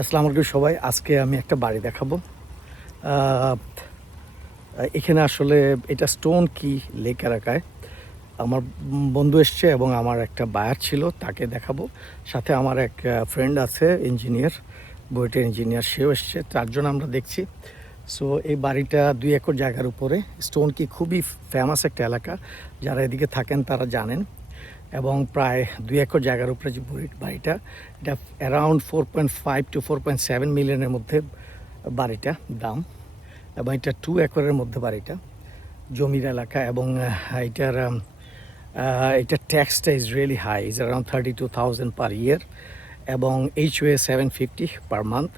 আসসালামু আলাইকুম সবাই। আজকে আমি একটা বাড়ি দেখাবো। আহ, এখানে আসলে এটা স্টোন কি লেক এলাকায় আমার বন্ধু এসছে এবং আমার একটা বায়ার ছিল, তাকে দেখাবো। সাথে আমার এক ফ্রেন্ড আছে ইঞ্জিনিয়ার, বুয়েটের ইঞ্জিনিয়ার, সেও এসছে। চারজন আমরা দেখছি। সো এই বাড়িটা 2 একর জায়গার উপরে। স্টোন কি খুবই ফেমাস একটা এলাকা, যারা এদিকে থাকেন তারা জানেন। এবং প্রায় 2 একর জায়গার উপরে যে বাড়িটা, এটা অ্যারাউন্ড 4.5 to 4.7 মিলিয়নের মধ্যে বাড়িটা দাম। এবং এটা 2 একরের মধ্যে বাড়িটা, জমির এলাকা। এবং এটার ট্যাক্সটা is really high, is around 32,000 per year এবং HOA 750 পার মান্থ।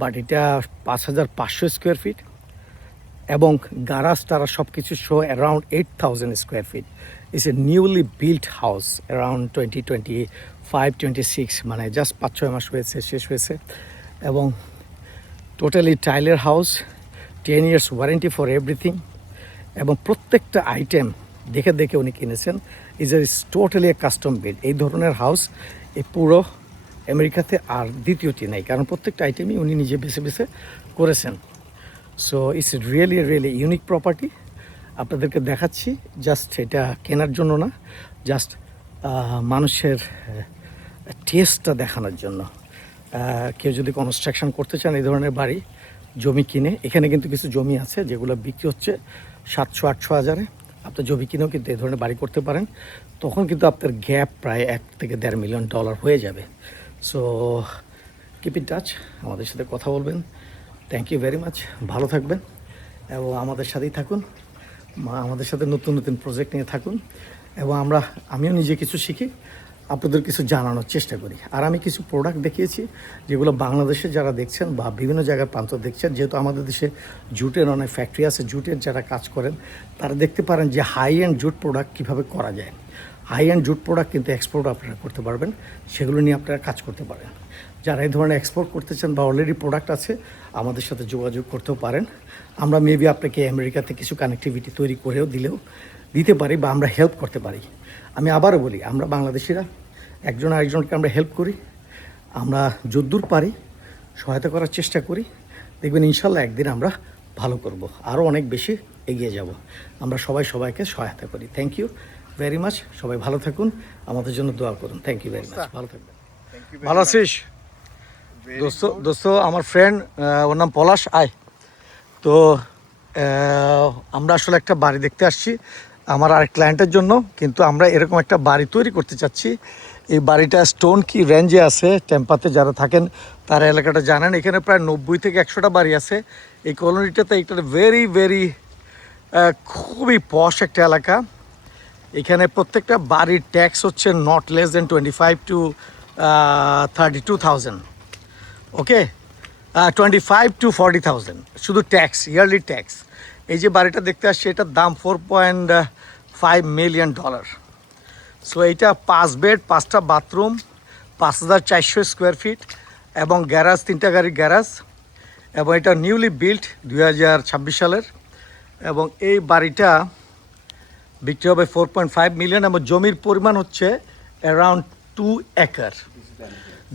বাট এটা 5,500 স্কোয়ার ফিট এবং গারাজ তারা সব কিছু show around 8,000 square feet. It's a newly built house, around 2025-26, মানে জাস্ট 5-6 মাস হয়েছে, শেষ হয়েছে। এবং টোটালি টাইলের house, 10 years warranty for everything. এবং প্রত্যেকটা আইটেম দেখে দেখে উনি কিনেছেন। Is totally a custom build. এই ধরনের হাউস এই পুরো আমেরিকাতে আর দ্বিতীয়টি নেই, কারণ প্রত্যেকটা আইটেমই উনি নিজে বেছে বেছে করেছেন। So it's really really unique property. আপনাদেরকে দেখাচ্ছি জাস্ট এটা কেনার জন্য না, জাস্ট মানুষের টেস্টটা দেখানোর জন্য। কেউ যদি কনস্ট্রাকশন করতে চান এই ধরনের বাড়ি, জমি কিনে, এখানে কিন্তু কিছু জমি আছে যেগুলো বিক্রি হচ্ছে 700-800 হাজারে। আপনার জমি কিনেও কিন্তু এই ধরনের বাড়ি করতে পারেন। তখন কিন্তু আপনার গ্যাপ প্রায় $1 থেকে $1.5 মিলিয়ন হয়ে যাবে। সো কিপ ইন টাচ, আমাদের সাথে কথা বলবেন। Thank you very much. ভালো থাকবেন এবং আমাদের সাথেই থাকুন, আমাদের সাথে নতুন নতুন প্রজেক্ট নিয়ে থাকুন। এবং আমিও নিজে কিছু শিখি, আপনাদের কিছু জানানোর চেষ্টা করি। আর আমি কিছু প্রোডাক্ট দেখিয়েছি যেগুলো বাংলাদেশে যারা দেখছেন বা বিভিন্ন জায়গার প্রান্ত দেখছেন, যেহেতু আমাদের দেশে জুটের অনেক ফ্যাক্টরি আছে, জুটের যারা কাজ করেন তারা দেখতে পারেন যে হাই এন্ড জুট প্রোডাক্ট কীভাবে করা যায়। হাই এন্ড জুট প্রোডাক্ট কিন্তু এক্সপোর্ট আপনারা করতে পারবেন, সেগুলো নিয়ে আপনারা কাজ করতে পারেন। যারা এই ধরনের এক্সপোর্ট করতে চান বা অলরেডি প্রোডাক্ট আছে, আমাদের সাথে যোগাযোগ করতেও পারেন। আমরা মেবি আপনাকে আমেরিকাতে কিছু কানেক্টিভিটি তৈরি করেও দিতে পারি বা আমরা হেল্প করতে পারি। আমি আবারও বলি, আমরা বাংলাদেশিরা একজন আরেকজনকে আমরা হেল্প করি, আমরা যদ্দূর পারি সহায়তা করার চেষ্টা করি। দেখবেন ইনশাল্লাহ একদিন আমরা ভালো করব, আরও অনেক বেশি এগিয়ে যাব। আমরা সবাই সবাইকে সহায়তা করি। Thank you very much. সবাই ভালো থাকুন, আমাদের জন্য দোয়া করুন। Thank you very much. ভালো থাকবেন। ভালো আছিস দোস্ত? আমার ফ্রেন্ড, ওর নাম পলাশ। আয় তো আমরা আসলে একটা বাড়ি দেখতে আসছি আমার আরেক ক্লায়েন্টের জন্য, কিন্তু আমরা এরকম একটা বাড়ি তৈরি করতে চাচ্ছি। এই বাড়িটা স্টোন কি রেঞ্জে আছে, টেম্পাতে যারা থাকেন তারা এলাকাটা জানেন। এখানে প্রায় 90 থেকে 100টা বাড়ি আছে এই কলোনিটাতে। এটা ভেরি খুবই পশ একটা এলাকা। এখানে প্রত্যেকটা বাড়ির ট্যাক্স হচ্ছে not less than 25 to 32,000। Okay, 25 to 40,000 শুধু ট্যাক্স, ইয়ারলি ট্যাক্স। এই যে বাড়িটা দেখতে আসছে এটার দাম $4.5 মিলিয়ন। সো এইটা 5 বেড, 5টা বাথরুম, 5,400 স্কোয়ার ফিট এবং গ্যারাজ, 3টা গাড়ির গ্যারাজ। এবং এটা নিউলি বিল্ট 2026 সালের। এবং এই বাড়িটা বিক্রি হবে 4.5 মিলিয়ন এবং জমির পরিমাণ হচ্ছে around 2 acre.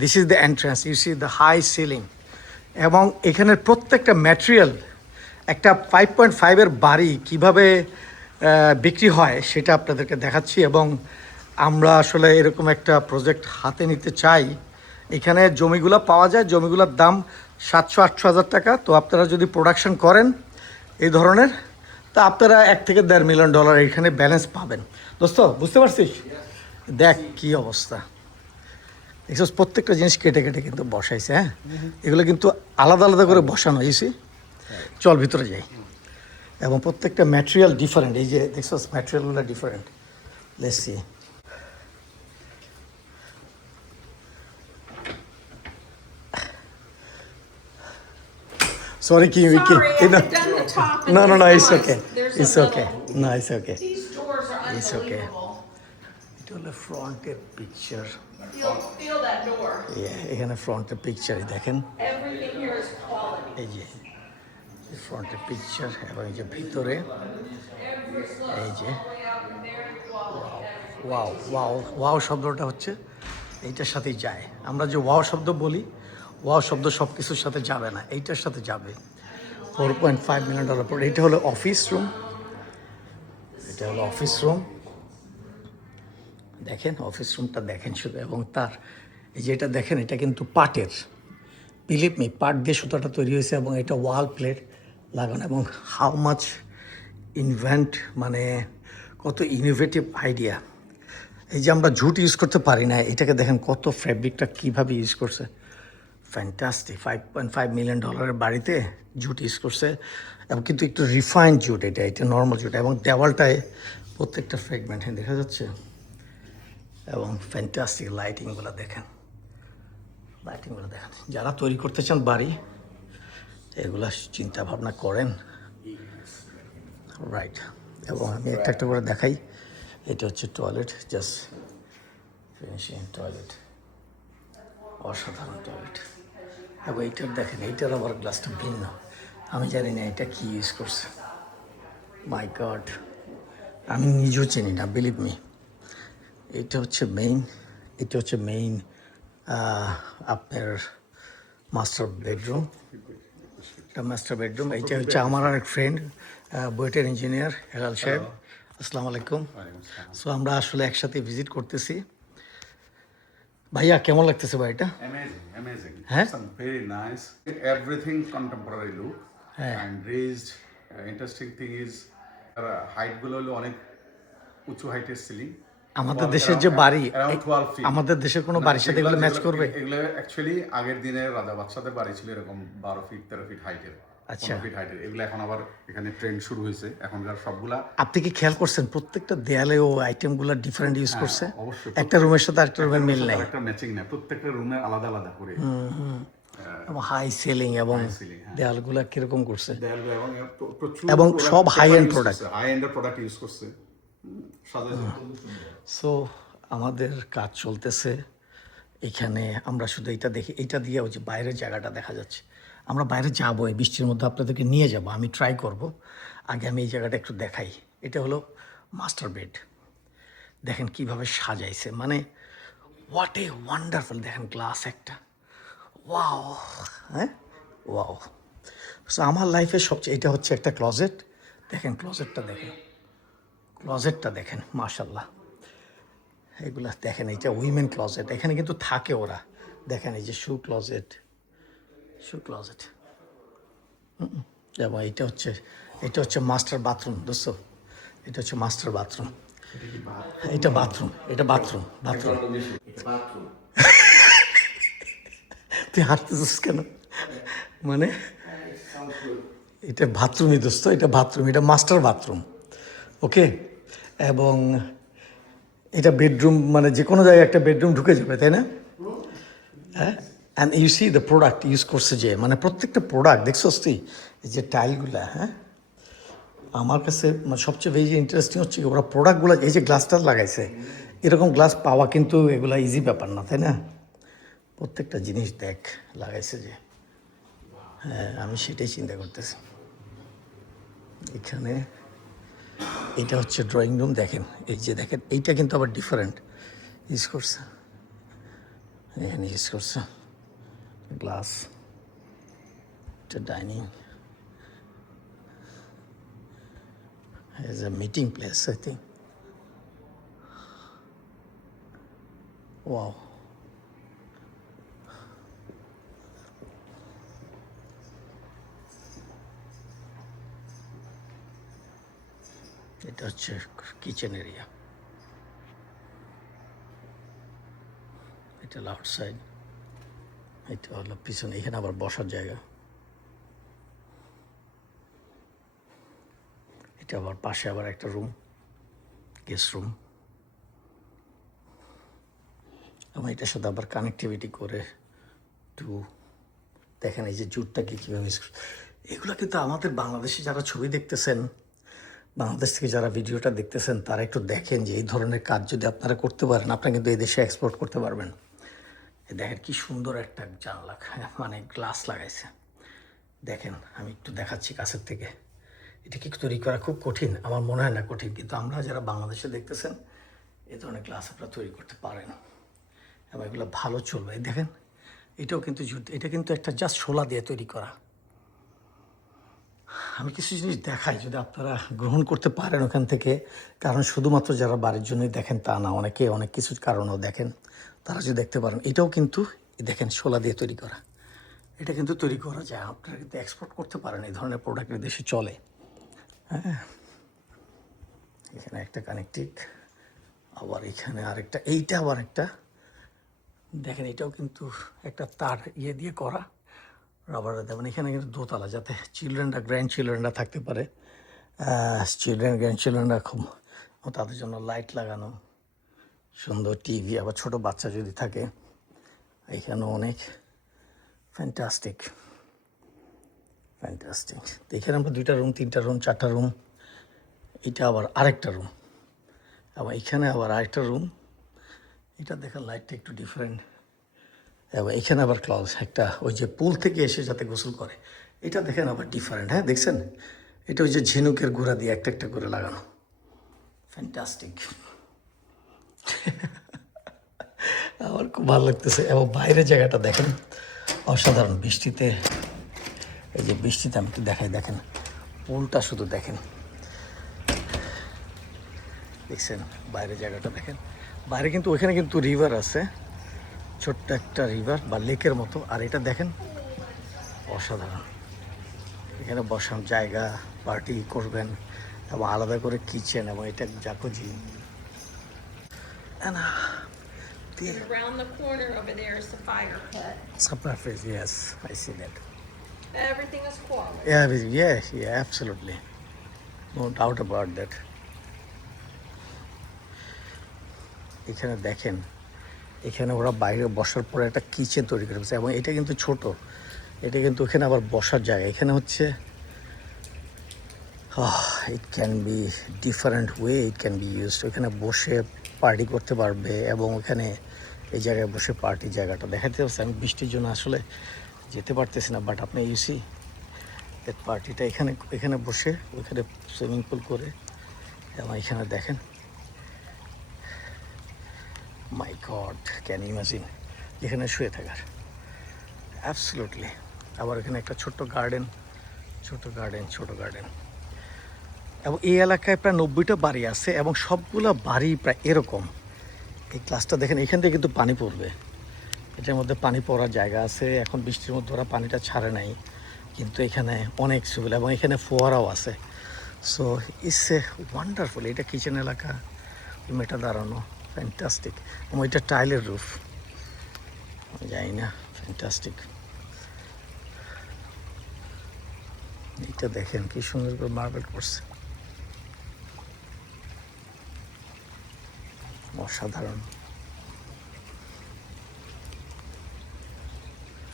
This is the entrance, you see the high ceiling. এবং এখানের প্রত্যেকটা ম্যাটেরিয়াল, একটা 5.5-এর বাড়ি কিভাবে বিক্রি হয় সেটা আপনাদেরকে দেখাচ্ছি। এবং আমরা আসলে এরকম একটা প্রজেক্ট হাতে নিতে চাই। এখানে জমিগুলো পাওয়া যায়, জমিগুলোর দাম 700-800 হাজার টাকা। তো আপনারা যদি প্রোডাকশন করেন এই ধরনের, তা আপনারা $1 থেকে $1.5 মিলিয়ন এখানে ব্যালেন্স পাবেন। দোস্ত বুঝতে পারছিস? দেখ কি অবস্থা, দেখছিস প্রত্যেকটা জিনিস কেটে কেটে কিন্তু বসাইছে। হ্যাঁ, এগুলো কিন্তু আলাদা আলাদা করে বসানো হয়েছে। চল ভিতরে যাই। এবং প্রত্যেকটা ম্যাটেরিয়াল ডিফারেন্ট। এই যে দেখছিস ম্যাটেরিয়ালগুলো different. Let's see. Sorry, Sorry, I haven't done the top. And No, there's it's doors. okay. There's It's a okay. little- No, it's okay. These doors are It's okay. unbelievable. এটা হলো ফ্রন্টের picture. Feel that door. এখানে ফ্রন্টের picture দেখেন, Everything here is quality. এই যে ফ্রন্টের picture. এবং এই যে ভিতরে এই যে ওয়াও ওয়াও ওয়াও শব্দটা হচ্ছে এইটার সাথেই যায়। আমরা যে ওয়াও শব্দ বলি, ওয়াও শব্দ সব কিছুর সাথে যাবে না, এইটার সাথে যাবে। $4.5 million পর। এটা হলো অফিস রুম, এটা হলো অফিস রুম। দেখেন অফিস রুমটা দেখেন শুধু, এবং তার এই যে এটা দেখেন, এটা কিন্তু পাটের, বিলিভ মি, পাট দিয়ে সুতাটা তৈরি হয়েছে, এবং এটা ওয়াল প্লেট লাগানো, এবং হাউ মাচ ইনভেন্ট, মানে কত ইনোভেটিভ আইডিয়া। এই যে আমরা ঝুট ইউজ করতে পারি না, এটাকে দেখেন কত ফ্যাব্রিকটা কীভাবে ইউজ করছে, ফ্যান্টাস্টিক। $5.5 million বাড়িতে জুট ইউজ করছে, এবং কিন্তু একটু রিফাইন্ড জুট, এটা নর্মাল জুট, এবং দেওয়ালটায় প্রত্যেকটা ফ্রেগমেন্ট দেখা যাচ্ছে, এবং ফ্যান্টাস্টিক লাইটিংগুলো দেখেন, লাইটিংগুলো দেখেন। যারা তৈরি করতে চান বাড়ি, এগুলা চিন্তা ভাবনা করেন, রাইট। এবং আমি একটা একটা করে দেখাই। এটা হচ্ছে টয়লেট, জাস্ট ফিনিশিং টয়লেট, অসাধারণ টয়লেট। এবং এইটার দেখেন, এইটার আবার গ্লাসটা ভিন্ন, আমি জানি না এটা কি ইউজ করছে, মাই গড, আমি নিজেও চিনি না, বিলিভ মি। এটা হচ্ছে মেইন, এটা হচ্ছে মেইন আপনার মাস্টার বেডরুম, এটা মাস্টার বেডরুম। এইটা হচ্ছে আমার আর এক ফ্রেন্ড, বুয়েটের ইঞ্জিনিয়ার হেলাল সাহেব। আসসালামু আলাইকুম। সো আমরা আসলে একসাথে ভিজিট করতেছি। ভাইয়া কেমন লাগতেছে বাড়িটা? Amazing. Huh? Some very nice. Everything contemporary look and raised. Interesting thing is, height গুলো হলো অনেক উঁচু হাইটের সিলিং। আমাদের দেশের যে বাড়ি, around 12 feet. আমাদের দেশের কোনো বাড়ির সাথে এগুলো ম্যাচ করবে? এগুলো অ্যাকচুয়ালি আগের দিনে রাজা বাদশাদের বাড়ি ছিল এরকম 12 ফিট 13 ফিট হাইটের। আচ্ছা। 15 ফিট হাইটের। এগুলো এখন আবার এখানে ট্রেন্ড শুরু হয়েছে। এখনকার সবগুলা আপনি কি খেয়াল করছেন প্রত্যেকটা দেয়ালে ও আইটেমগুলো ডিফারেন্ট ইউজ করছে? অবশ্যই। একটা রুমের সাথে আরেকটা রুমের মিল নাই, একটা ম্যাচিং না, প্রত্যেকটা রুমে আলাদা আলাদা করে। এবং হাই সিলিং, এবং ceiling, হ্যাঁ। দেয়ালগুলো কিরকম করছে, দেয়ালগুলো এবং প্রচুর এবং product সব high end use product। করছে, high end এর প্রোডাক্ট ইউজ করছে। সাজাইছে। সো আমাদের কাজ চলতেছে এখানে। আমরা শুধু এটা দেখি, এটা দিয়ে ওই যে বাইরের জায়গাটা দেখা যাচ্ছে। আমরা বাইরে যাবো, এই বৃষ্টির মধ্যে আপনাদেরকে নিয়ে যাব, আমি ট্রাই করব। আগে আমি এই জায়গাটা একটু দেখাই। এটা হলো মাস্টার বেড, দেখেন কিভাবে সাজাইছে, মানে হোয়াট এ ওয়ান্ডারফুল। দেখেন গ্লাস একটা, ওয়াও, হ্যাঁ ওয়াও। সো আমার লাইফে সবচেয়ে, এটা হচ্ছে একটা ক্লজেট, দেখেন ক্লজেটটা দেখেন, ক্লজেটটা দেখেন, মাশাল্লাহ। এগুলা দেখেন, এইটা উইমেন ক্লজেট, এখানে কিন্তু থাকে ওরা। দেখেন এই যে শু ক্লজেট, শু ক্লজেট। এবং এটা হচ্ছে মাস্টার বাথরুম, দোস্ত, এটা হচ্ছে মাস্টার বাথরুম। এটা বাথরুম, এটা বাথরুম, বাথরুম। তুই হাঁটতেছিস কেন? মানে এটা বাথরুমই দোস্ত, এটা বাথরুম, এটা মাস্টার বাথরুম, ওকে। এবং এটা বেডরুম, মানে যে কোনো জায়গায় একটা বেডরুম ঢুকে যাবে, তাই না? হ্যাঁ, and you see the product use করছে, যে মানে প্রত্যেকটা প্রোডাক্ট দেখছস তুই, এই যে টাইলগুলা, হ্যাঁ। আমার কাছে মানে সবচেয়ে বেশি ইন্টারেস্টিং হচ্ছে ওরা প্রোডাক্টগুলো, এই যে গ্লাসটা লাগাইছে, এরকম গ্লাস পাওয়া কিন্তু এগুলা ইজি ব্যাপার না, তাই না? প্রত্যেকটা জিনিস দেখ লাগাইছে যে, হ্যাঁ আমি সেটাই চিন্তা করতেছি। এখানে এটা হচ্ছে ড্রয়িং রুম, দেখেন এই যে দেখেন, এইটা কিন্তু আবার ডিফারেন্ট ইউজ করছে, এখানে ইউজ করছে গ্লাস। এটা dining, as a meeting place, I think. Wow. এটা হচ্ছে কিচেন এরিয়া, এটা হলো আউটসাইড, এটা হলো পিছনে, এখানে আবার বসার জায়গা। এটা আবার পাশে আবার একটা রুম, গেস্ট রুম, এবং এটার সাথে আবার কানেক্টিভিটি করে টু, দেখেন এই যে জুটটাকে কীভাবে, এগুলো কিন্তু আমাদের বাংলাদেশে যারা ছবি দেখতেছেন, বাংলাদেশ থেকে যারা ভিডিওটা দেখতেছেন, তারা একটু দেখেন যে এই ধরনের কাজ যদি আপনারা করতে পারেন, আপনারা কিন্তু এই দেশে এক্সপোর্ট করতে পারবেন। দেখেন কি সুন্দর একটা জানলা, মানে গ্লাস লাগাইছে, দেখেন আমি একটু দেখাচ্ছি কাছের থেকে। এটা কি তৈরি করা খুব কঠিন? আমার মনে হয় না কঠিন, কিন্তু আমরা যারা বাংলাদেশে দেখতেছেন, এই ধরনের গ্লাস আপনারা তৈরি করতে পারেন, এবং এগুলো ভালো চলবে। দেখেন এটাও কিন্তু জুট, এটা কিন্তু একটা জাস্ট শোলা দিয়ে তৈরি করা। আমি কিছু জিনিস দেখাই যদি আপনারা গ্রহণ করতে পারেন ওখান থেকে, কারণ শুধুমাত্র যারা বাড়ির জন্যই দেখেন তা না, অনেকে অনেক কিছু কারণেও দেখেন, তারা যদি দেখতে পারেন। এটাও কিন্তু দেখেন শোলা দিয়ে তৈরি করা, এটা কিন্তু তৈরি করা যায়, আপনারা কিন্তু এক্সপোর্ট করতে পারেন, এই ধরনের প্রোডাক্ট দেশে চলে। হ্যাঁ, এখানে একটা কানেক্টিক, আবার এখানে আরেকটা, এইটা আবার একটা দেখেন, এটাও কিন্তু একটা তার ইয়ে দিয়ে করা, রাবারের দেবেন। এখানে কিন্তু দোতলা, যাতে চিলড্রেনরা, গ্র্যান্ড চিলড্রেনরা থাকতে পারে, গ্র্যান্ড চিলড্রেনরা খুব, তাদের জন্য লাইট লাগানো, সুন্দর টিভি, আবার ছোট বাচ্চা যদি থাকে এখানেও অনেক ফ্যান্টাস্টিক ফ্যান্টাস্টিক। তো এখানে আমরা 2টা রুম, 3টা রুম, 4টা রুম, এটা আবার আরেকটা রুম, আবার এখানে আবার আরেকটা রুম, এটা দেখেন লাইটটা একটু ডিফারেন্ট, এবং এখানে আবার ক্লজ একটা, ওই যে পুল থেকে এসে যাতে গোসল করে, এটা দেখেন আবার ডিফারেন্ট। হ্যাঁ, দেখছেন, এটা ওই যে ঝিনুকের গুঁড়া দিয়ে একটা একটা করে লাগানো, ফ্যান্টাস্টিক। আমার খুব ভালো লাগতেছে। এবং বাইরের জায়গাটা দেখেন অসাধারণ, বৃষ্টিতে, এই যে বৃষ্টিতে আমি একটু দেখাই, দেখেন পুলটা শুধু দেখেন, দেখছেন বাইরের জায়গাটা দেখেন। বাইরে কিন্তু ওইখানে কিন্তু রিভার আছে, ছোট্ট একটা রিভার বা লেকের মতো, আর এটা দেখেন অসাধারণ। এখানে বসার জায়গা, পার্টি করবেন, এবং আলাদা করে কিচেন, এবং এটা jacuzzi. And around the corner over there is the fire pit. Surprise, yes, I see that. Everything is quality. Yeah, absolutely. No doubt about that. এখানে দেখেন, এখানে ওরা বাইরে বসার পরে একটা কিচেন তৈরি করে ফেলছে, এবং এটা কিন্তু ছোট, এটা কিন্তু এখানে আবার বসার জায়গা। এখানে হচ্ছে it can be different way, it can be used. ওখানে বসে পার্টি করতে পারবে, এবং ওখানে এই জায়গায় বসে পার্টি জায়গাটা দেখাতে পারছে। আমি বৃষ্টির জন্য আসলে যেতে পারতেছি না, বাট আপনি ইউসি পার্টিটা এখানে বসে ওইখানে সুইমিং পুল করে, এবং এখানে দেখেন, মাই গড, ক্যান ইউ ইমাজিন এখানে শুয়ে থাকার, অ্যাবসলুটলি। আবার এখানে একটা ছোট গার্ডেন, এবং এই এলাকায় প্রায় 90টা বাড়ি আছে, এবং সবগুলো বাড়ি প্রায় এরকম। এই ক্লাসটা দেখেন, এখান থেকে কিন্তু পানি পড়বে, এটার মধ্যে পানি পড়ার জায়গা আছে। এখন বৃষ্টির মধ্যে ওরা পানিটা ছাড়ে নাই, কিন্তু এখানে অনেক সুবিধা, এবং এখানে ফোয়ারাও আছে। So it's a wonderful. এটা কিচেন এলাকা, মেয়েটা দাঁড়ানো, ফ্যান্টাস্টিক। এবং এটা টাইলের রুফ, জানি না, ফ্যান্টাস্টিক। এটা দেখেন কি সুন্দর করে মার্বেল করছে, অসাধারণ।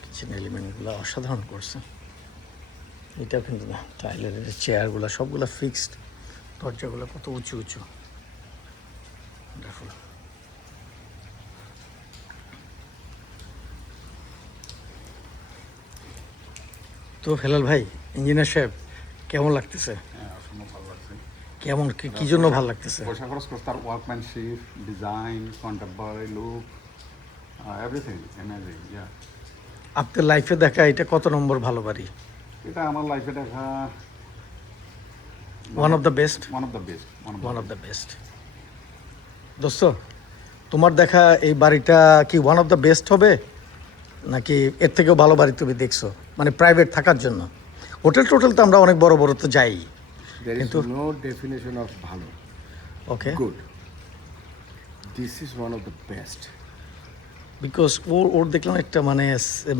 কিচেন এলিমেন্টগুলো অসাধারণ করছে। এটাও কিন্তু না, টাইলের চেয়ারগুলো সবগুলো ফিক্সড, দরজাগুলো কত উঁচু উঁচু, ওয়ান্ডারফুল। তো হেলাল ভাই, ইঞ্জিনিয়ার সাহেব, কেমন লাগতেছে? হ্যাঁ, অসম্ভব ভালো লাগছে। কেমন কি জন্য ভালো লাগতেছে? পয়সা খরচ করছে, তার workmanship, design, contemporary look, everything amazing. Yeah, আপনার লাইফে দেখা এটা কত নম্বর ভালো বাড়ি? এটা আমার লাইফে দেখা one of the best. One of the best. দোস্ত, তোমার দেখা এই বাড়িটা কি ওয়ান অফ দ্য বেস্ট হবে, নাকি এর থেকেও ভালো বাড়ি তুমি দেখছো, মানে প্রাইভেট থাকার জন্য? হোটেল টোটেল তো আমরা অনেক বড় বড় তো যাই, There is কিন্তু no definition of bhalo. Okay, Good. This is one of the best. Because ওর দেখলাম একটা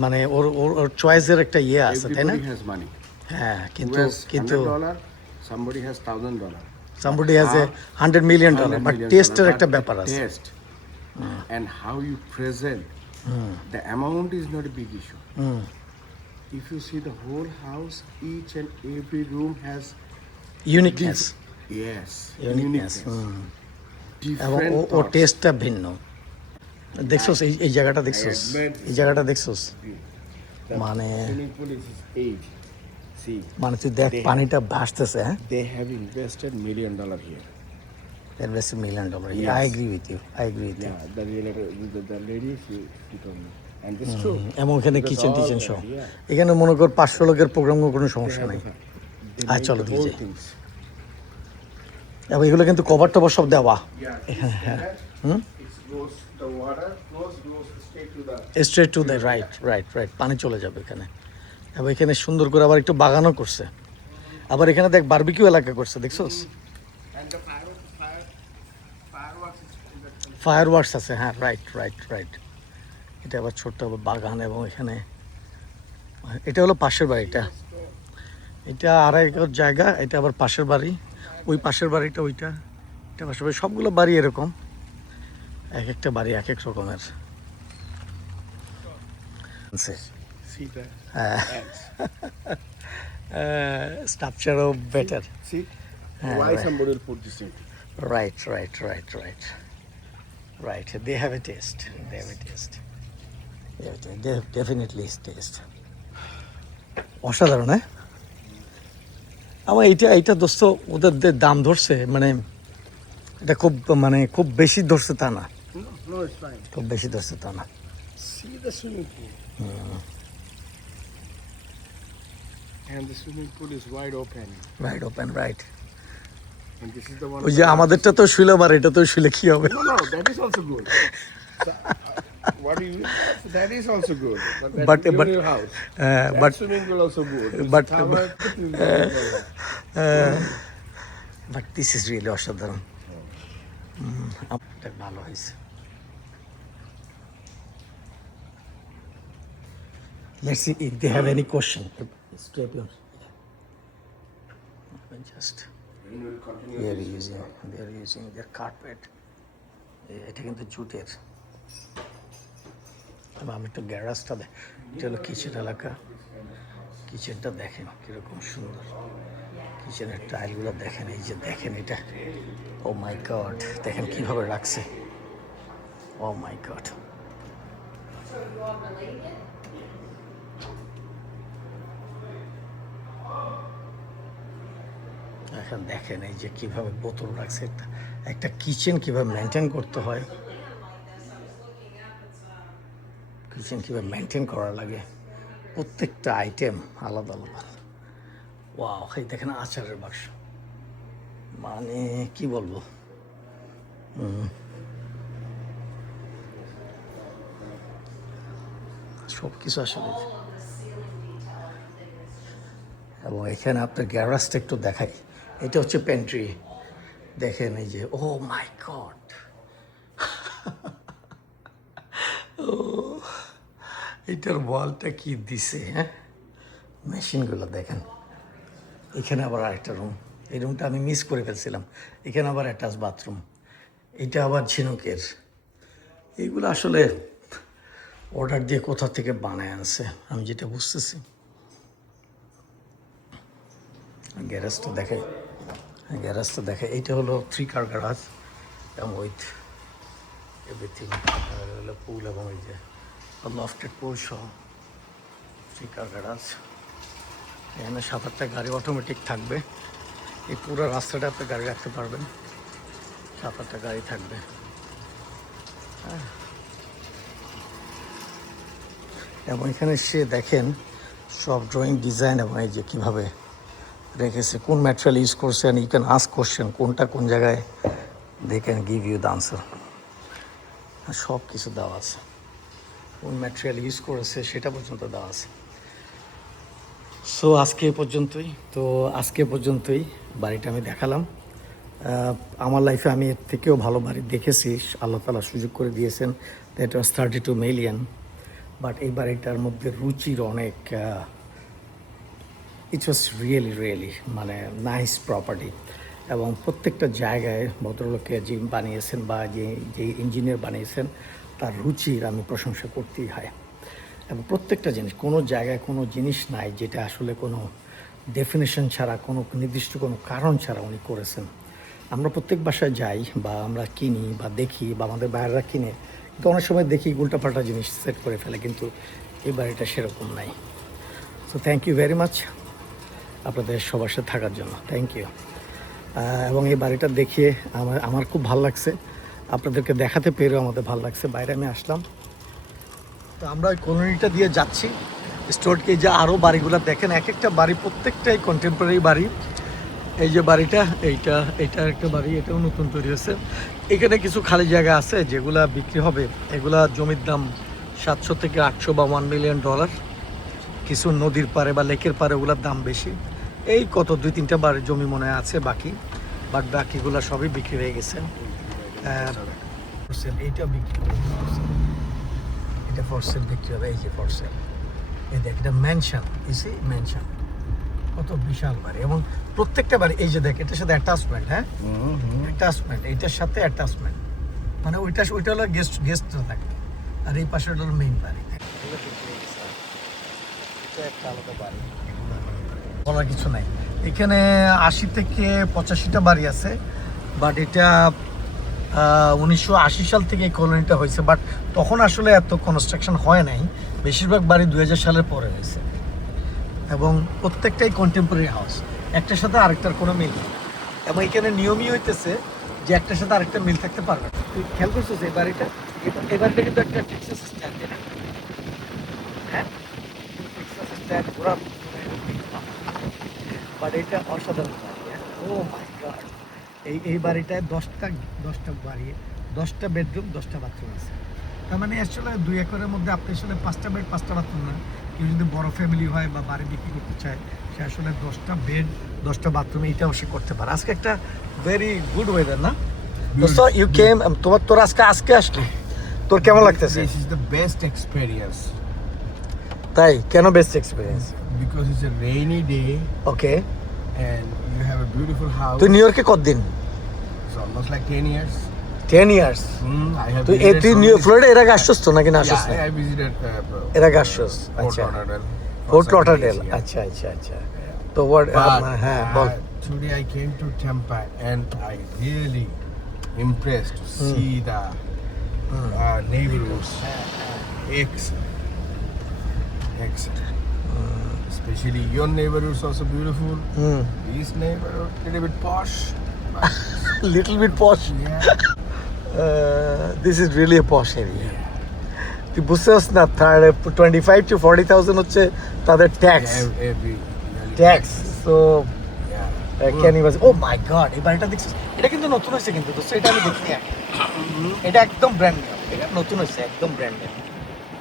মানে ওর চয়েসের একটা ইয়ে আছে, তাই না? Everybody has money. হ্যাঁ, Who কিন্তু has কিন্তু $100, somebody has $1,000. somebody has a $100 million, but টেস্টের একটা ব্যাপার আছে। Taste and how you present, the amount is not a big issue. If you see the whole house, each and every room has uniqueness, yes, uniqueness, এবং different ওর thoughts. টেস্টটা ভিন্ন। দেখছোস এই জায়গাটা, দেখছোস এই জায়গাটা, দেখছোস The মানে swimming pool is age. See, মানে তুই দেখ পানিটা ভাসতেছে। হ্যাঁ, they have invested $1 million here. $1 million। Yes. I agree with you. Yeah, the lady, she told me. And this is true. এবং এখানে Because কিচেন all টিচেন that, সহ yeah. এখানে মনে কর 500 লোকের প্রোগ্রাম কোনো They সমস্যা have নাই they আর make চলো the দিয়ে whole যাই। things. এবং এগুলো কিন্তু কভার টভার সব দেওয়া It goes, the water goes straight to the. Straight to the right পানি চলে যাবে এখানে। এবং এখানে সুন্দর করে আবার একটু বাগানও করছে, আবার এখানে দেখ বারবিকিউ এলাকা করছে, দেখছোস? And the fireworks is in the. Fire works আছে, হ্যাঁ রাইট। এটা আবার ছোট্ট আবার বাগান, এবং এখানে এটা হলো পাশের বাড়িটা, এটা 2.5 একর জায়গা, এটা আবার পাশের বাড়ি, ওই পাশের বাড়িটা ওইটা, এটা পাশের বাড়ি, সবগুলো বাড়ি এরকম, এক একটা বাড়ি এক এক রকমের। See the ants. স্ট্রাকচারও better. See Ah, why right. somebody will put this in. Right. They have a taste. Yeah, they have definitely taste. অসাধারণ, হ্যাঁ? আমার এইটা দোস্ত ওদের যে দাম ধরছে, মানে এটা খুব বেশি ধরছে তা না, No, it's fine. খুব বেশি ধরছে তা না। See the swimming pool. And the swimming pool is wide open. Right. And this is the one. ওই যে আমাদেরটা তো শুইলে, আর এটা তো শুইলে কি হবে? No, that is also good. So, what do you? That is also good. But But- that's but- your house. but- That swimming pool also good. but- Tower, but this is really অসাধারণ। এটা ভালো হয়েছে। Let's see if they have any question. Straight on. Just they are using their carpet. এটা কিন্তু জুটের। আমি একটু গ্যারাজটা এটা হলো কিচেন এলাকা, কিচেনটা দেখেন কিরকম সুন্দর, কিচেনের টাইলগুলো দেখেন, এই যে দেখেন এটা, ও মাই গড, দেখেন কিভাবে রাখছে, ও মাই গড। এখন দেখেন এই যে কিভাবে বোতল রাখছে, একটা কিচেন কিভাবে মেনটেন করতে হয়, কিচেন কিভাবে মেনটেন করা লাগে, প্রত্যেকটা আইটেম আলাদা। ওয়াও, এই দেখেন আচারের বাক্স, মানে কি বলবো, সব কিছু আসলে। এবং এখানে আপনার গ্যারাজটা একটু দেখাই, এটা হচ্ছে পেন্ট্রি, দেখেন এই যে, ও মাই গড, এটার ওয়ালটা কি দিছে, হ্যাঁ, মেশিনগুলো দেখেন। এখানে আবার আরেকটা রুম, এই রুমটা আমি মিস করে ফেলছিলাম, এখানে আবার অ্যাটাচ বাথরুম, এটা আবার ঝিনুকের। এইগুলো আসলে অর্ডার দিয়ে কোথা থেকে বানায় আনছে আমি যেটা বুঝতেছি। গ্যারেজটা দেখে, এইটা হলো 3 কার গ্যারাজ এবং উইথ এভরিথিং, হলো পুল এবং এই যে লফটেড পুল সহ 3 কার গ্যারাজ। এখানে 7-8টা গাড়ি অটোমেটিক থাকবে, এই পুরো রাস্তাটা আপনি গাড়ি রাখতে পারবেন, 7-8টা গাড়ি থাকবে। এবং এখানে সে দেখেন সব ড্রয়িং ডিজাইন, এবং এই যে কীভাবে রেখেছে, কোন ম্যাটেরিয়াল ইউজ করছে, and you can ask question কোনটা কোন জায়গায়, they can give you the answer. সব কিছু দেওয়া আছে, কোন ম্যাটেরিয়াল ইউজ করেছে সেটা পর্যন্ত দেওয়া আছে। সো আজকে পর্যন্তই বাড়িটা আমি দেখালাম। আমার লাইফে আমি এর থেকেও ভালো বাড়ি দেখেছি, আল্লাহ তাআলা সুযোগ করে দিয়েছেন, দ্যাট ওয়াজ 32 মিলিয়ন। বাট এই বাড়িটার মধ্যে রুচির অনেক, ইট ওয়াজ রিয়েলি মানে নাইস প্রপার্টি। এবং প্রত্যেকটা জায়গায় ভদ্রলোকে যে বানিয়েছেন বা যে ইঞ্জিনিয়ার বানিয়েছেন তার রুচির আমি প্রশংসা করতেই হয়। এবং প্রত্যেকটা জিনিস, কোনো জায়গায় কোনো জিনিস নাই যেটা আসলে কোনো ডেফিনেশন ছাড়া, কোনো নির্দিষ্ট কোনো কারণ ছাড়া উনি করেছেন। আমরা প্রত্যেক বাসায় যাই বা আমরা কিনি বা দেখি বা আমাদের বাইরেরা কিনে, কিন্তু অনেক সময় দেখি উল্টাপাল্টা জিনিস সেট করে ফেলে, কিন্তু এই বাড়িটা সেরকম নাই। So thank you very much আপনাদের সবার সাথে থাকার জন্য, থ্যাংক ইউ। এবং এই বাড়িটা দেখিয়ে আমার খুব ভালো লাগছে, আপনাদেরকে দেখাতে পেরেও আমাদের ভালো লাগছে। বাইরে আমি আসলাম, তো আমরা ওই কলোনিটা দিয়ে যাচ্ছি স্টোরকে, যে আরও বাড়িগুলো দেখেন, এক একটা বাড়ি প্রত্যেকটাই কন্টেম্পোরারি বাড়ি। এই যে বাড়িটা, এইটা একটা বাড়ি, এটাও নতুন তৈরি হয়েছে। এখানে কিছু খালি জায়গা আছে যেগুলা বিক্রি হবে, এগুলা জমির দাম 700 থেকে 800 বা $1 মিলিয়ন। কিছু নদীর পারে বা লেকের পারে ওগুলোর দাম বেশি। এই কত 2-3টা বাড়ির জমি মনে হয় আছে বাকি, বাট বাকিগুলো সবই বিক্রি হয়ে গেছে। এইটা বিক্রি হবে, এটা ফর সেল বিক্রি হবে। এই যে ফর সেল, এই দেখ, এটা ম্যানশন, ইসি ম্যানশন, কত বিশাল বাড়ি। এবং প্রত্যেকটা বাড়ি এই যে দেখ, এটার সাথে অ্যাটাচমেন্ট, হ্যাঁ অ্যাটাচমেন্ট, এইটার সাথে অ্যাটাচমেন্ট, মানে ওইটা হলো গেস্ট থাকে, আর এই পাশে হলো মেইন বাড়ি। এটা একটা আলাদা বাড়ি, বলার কিছু নাই। এখানে 80 থেকে 85টা বাড়ি আছে, বাট এটা 1980 সাল থেকে এই কলোনিটা হয়েছে, বাট তখন আসলে এত কনস্ট্রাকশন হয় নাই, বেশিরভাগ বাড়ি 2000 সালের পরে হয়েছে। এবং প্রত্যেকটাই কন্টেম্পোরারি হাউস, একটার সাথে আরেকটার কোনো মিল নেই। এবং এখানে নিয়মই হইতেছে যে একটার সাথে আরেকটা মিল থাকতে পারবে। তুই খেয়াল করছিস এই বাড়িটা, এই বাড়িটা কিন্তু একটা টেক্সাস স্ট্যান্ড, হ্যাঁ টেক্সাস স্ট্যান্ড পুরা, বাট এটা অসাধারণ বাড়ি। ও মাই গড, এই বাড়িটায় 10টা বাড়ি, 10টা বেডরুম, 10টা বাথরুম আছে। তার মানে আসলে 2 একরের মধ্যে আপনি আসলে 5টা বেড 5টা বাথরুম না, কেউ যদি বড় ফ্যামিলি হয় বা বাড়ি বিক্রি করতে চায়, সে আসলে 10টা বেড 10টা বাথরুম এইটাও সে করতে পারে। আজকে একটা ভেরি গুড ওয়েদার না? So you came, তোর আজকে আসলি, তোর কেমন লাগতেছে? This is the best experience তাই কেন best experience? because it's a rainy day okay, and you have a beautiful house. তুই নিউ ইয়র্কে কতদিন? It's almost like 10 years. 10 years. I have তুই visited তুই so নিউ many- ফ্লোরিডা এর আগে আসছস তো নাকি না আসছস? Yeah, I visited এর আগে আসছস? Fort আচ্ছা, Lauderdale. Fort for 7 লটারডেল, days, yeah. আচ্ছা। তো what, But হ্যাঁ বল। today I came to Tampa and I really impressed to see the neighborhoods. Excellent. Especially your neighborhood is also beautiful. This neighborhood little bit posh. Little bit posh, Yeah. This is really a posh area. তুই বুঝতে পারছিস না, 25 to 40,000 হচ্ছে তাদের tax, Every tax. So Yeah. Can you, oh my God, এই বাড়িটা দেখছিস? এটা কিন্তু নতুন হয়েছে কিন্তু দোস্ত, এটা আমি দেখিনি আগে। এটা একদম ব্র্যান্ড নিউ, এটা নতুন হয়েছে, একদম ব্র্যান্ড নিউ।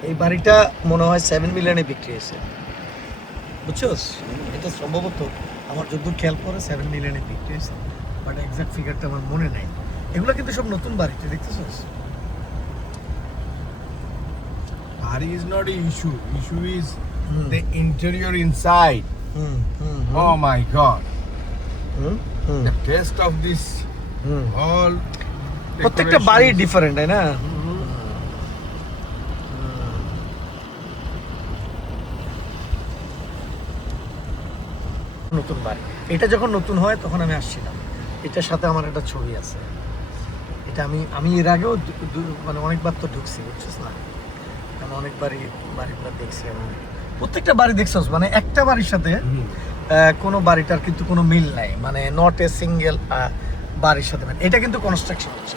এই বাড়িটা মনে হয় 7 মিলিয়নে বিক্রি হয়েছে, বুঝছস? এটা সম্ভবত আমার যতদূর খেয়াল করে 7 মিলিয়নে বিক্রি হয়েছে, বাট এক্সাক্ট ফিগারটা আমার মনে নাই। এগুলো কিন্তু সব নতুন বাড়িতে, দেখতেছস? Body is not an issue. Issue is the interior inside. Oh my God. The taste of this all প্রত্যেকটা বাড়ি decorations. ডিফারেন্ট, তাই না? নতুন বাড়ি, এটা যখন নতুন হয় তখন আমি আসছিলাম, এটার সাথে আমার একটা ছবি আছে। এটা আমি এর আগেও মানে অনেকবার তো ঢুকছি, বুঝছিস না? আমি অনেকবারই বাড়িগুলো দেখছি, এবং প্রত্যেকটা বাড়ি দেখছস, মানে একটা বাড়ির সাথে কোনো বাড়িটার কিন্তু কোনো মিল নাই, মানে নট এ সিঙ্গেল বাড়ির সাথে। মানে এটা কিন্তু কনস্ট্রাকশন হচ্ছে,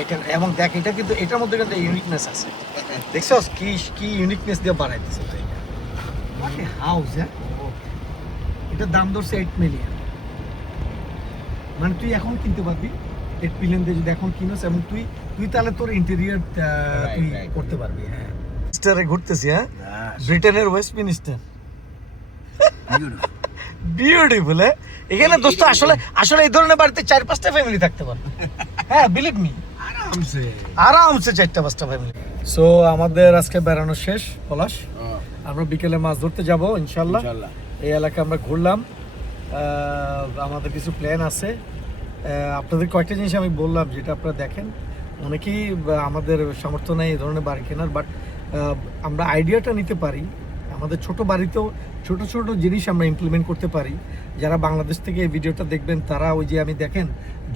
এটা, এবং দেখ এটা কিন্তু এটার মধ্যে কিন্তু ইউনিকনেস আছে, দেখছস কি ইউনিকনেস দিয়ে বানাইতেছে এটা। হোয়াট এ হাউস, হ্যাঁ? এটার দাম ধরছে 8 মিলিয়ন। মানে তুই এখন কিনতে পারবি 8 মিলিয়ন দিয়ে, যদি এখন কিনোস, এবং তুই তাহলে তোর ইন্টেরিয়র তুই করতে পারবি। হ্যাঁ, মিনিস্টারে ঘুরতেছি, হ্যাঁ, ব্রিটেনের ওয়েস্টমিনিস্টার, বিউটিফুল। হ্যাঁ, এখানে দোস্ত আসলে এই ধরনের বাড়িতে 4-5টা ফ্যামিলি থাকতে পারবে। হ্যাঁ, বিলিভ মি, আরামসে 4-5টা ফ্যামিলি। সো আমাদের আজকে বেড়ানো শেষ, পলাশ। আমরা বিকেলে মাছ ধরতে যাব ইনশাল্লাহ। এই এলাকা আমরা ঘুরলাম, আমাদের কিছু প্ল্যান আছে। আপনাদের কয়েকটা জিনিস আমি বললাম যেটা আপনারা দেখেন, অনেকেই আমাদের সামর্থ্য নেই এই ধরনের বাড়ি কেনার, বাট আমরা আইডিয়াটা নিতে পারি। আমাদের ছোট বাড়িতেও ছোট ছোট জিনিস আমরা ইমপ্লিমেন্ট করতে পারি। যারা বাংলাদেশ থেকে এই ভিডিওটা দেখবেন তারা ওই যে আমি দেখেন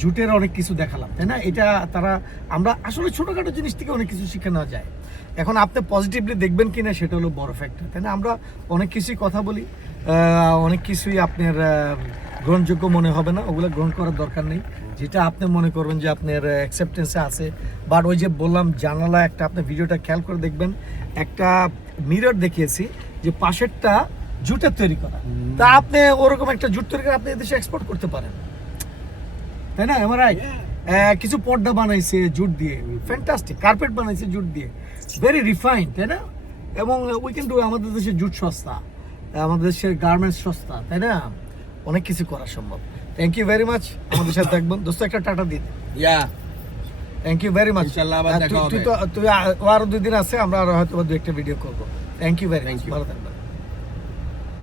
জুটের অনেক কিছু দেখালাম, তাই না? এটা আমরা আসলে ছোটোখাটো জিনিস থেকে অনেক কিছু শিখে নেওয়া যায়। এখন আপনি পজিটিভলি দেখবেন কিনা সেটা হলো বড় ফ্যাক্টর, তাই না? আমরা অনেক কিছুই কথা বলি, অনেক কিছুই আপনার গ্রহণযোগ্য মনে হবে না, ওগুলো গ্রহণ করার দরকার নেই। যেটা আপনি মনে করবেন যে আপনার অ্যাকসেপ্টেন্সে আছে। বাট ওই যে বললাম জানালা একটা, আপনি ভিডিওটা খেয়াল করে দেখবেন, একটা মিরর দেখিয়েছি যে পাশেরটা জুটের তৈরি করা। তা আপনি ওরকম একটা জুট তৈরি করে আপনি এদেশে এক্সপোর্ট করতে পারেন, তাই না? আমার রাইট। কিছু পর্দা বানাইছে জুট দিয়ে, ফ্যান্টাস্টিক। কার্পেট বানাইছে জুট দিয়ে, ভেরি রিফাইন্ড, তাই না? এবং উই ক্যান ডু। আমাদের দেশে জুট সস্তা, আমাদের দেশের গার্মেন্টস সস্তা, তাই না? অনেক কিছু করা সম্ভব। থ্যাংক ইউ ভেরি মাচ আমাদের সাথে থাকবেন। দোস্ত একটা টাটা দিন। Yeah. Thank you very much. ইনশাআল্লাহ আবার দেখা হবে। তুই আরো 2 দিন আছে, আমরা আরো হয়তো 2 একটা ভিডিও করবো। থ্যাংক ইউ ভেরি মাচ, ভালো থাকবেন।